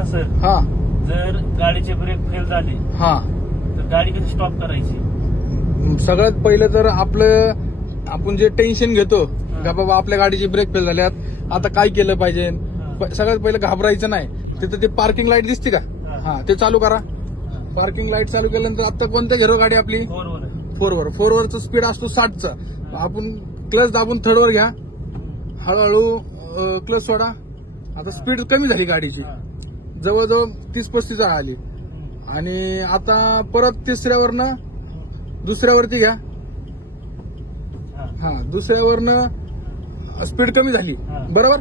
ना सर, हा जर गाडीचे ब्रेक फेल झाले हा तर गाडी कशी स्टॉप करायची? सगळ्यात पहिलं तर आपण जे टेन्शन घेतो का बाबा आपल्या गाडीचे ब्रेक फेल झाल्यात आता काय केलं पाहिजे, सगळ्यात पहिलं घाबरायचं नाही. तिथं ते पार्किंग लाईट दिसते का, हा ते चालू करा. पार्किंग लाईट चालू केल्यानंतर आता कोणत्या झेरो गाडी आपली फोर वरचा स्पीड असतो 60चा. आपण क्लच दाबून थर्ड वर घ्या, हळूहळू क्लच सोडा. आता स्पीड कमी झाली गाडीची, जवळजवळ 30-35 आली. आणि आता परत तिसऱ्यावरनं दुसऱ्यावरती घ्या, हा दुसऱ्यावरनं स्पीड कमी झाली. बरोबर,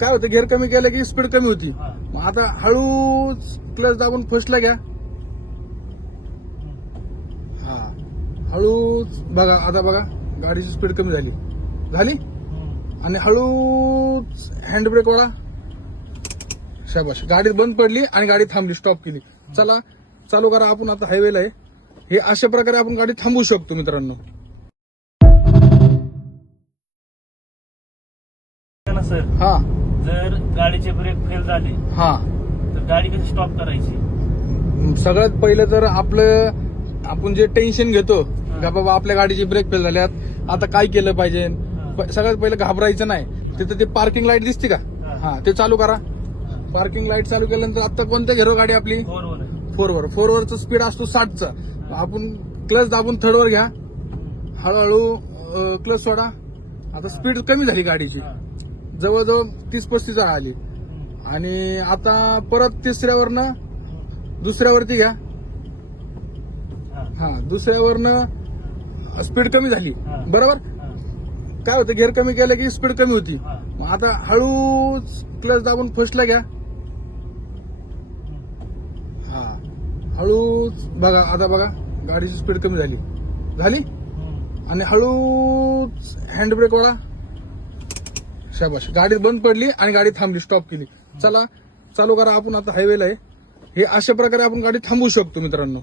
काय होतं गिअर कमी केलं की स्पीड कमी होती. मग आता हळू क्लच दाबून फर्स्टला घ्या, हा हळू बघा. आता बघा गाडीची स्पीड कमी झाली. आणि हळू हँडब्रेक वाला, शाबाश. गाडी बंद पडली आणि गाडी थांबली, स्टॉप केली. चला चालू करा. आपण आता हायवेला आहे. हे अशा प्रकारे आपण गाडी थांबवू शकतो मित्रांनो. ना सर, हा जर गाडीचे ब्रेक फेल झाले हा तर गाडी कशी स्टॉप करायची? सगळ्यात पहिलं तर आपण जे टेन्शन घेतो का बाबा आपल्या गाडीचे ब्रेक फेल झाल्यात आता काय केलं पाहिजे, सगळ्यात पहिलं घाबरायचं नाही. तिथं ते पार्किंग लाईट दिसते का, हा ते चालू करा. पार्किंग लाईट चालू केल्यानंतर आता कोणत्या झेरो गाडी आपली फोर वरचा स्पीड असतो 60चा. आपण क्लच दाबून थर्ड वर घ्या, हळूहळू क्लच सोडा. आता स्पीड कमी झाली गाडीची, जवळजवळ 30-35 आली. आणि आता परत तिसऱ्यावरनं दुसऱ्यावरती घ्या, हा दुसऱ्यावरनं स्पीड कमी झाली. बरोबर, काय होतं गिअर कमी केलं की स्पीड कमी होती. मग आता हळू क्लच दाबून फर्स्टला घ्या, हा हळू बघा. आता बघा गाडीची स्पीड कमी झाली. आणि हळू हँडब्रेक वाला, शाबाश. गाडी बंद पडली आणि गाडी थांबली, स्टॉप केली. चला चालू करा. आपण आता हायवेला आहे. हे अशा प्रकारे आपण गाडी थांबवू शकतो मित्रांनो.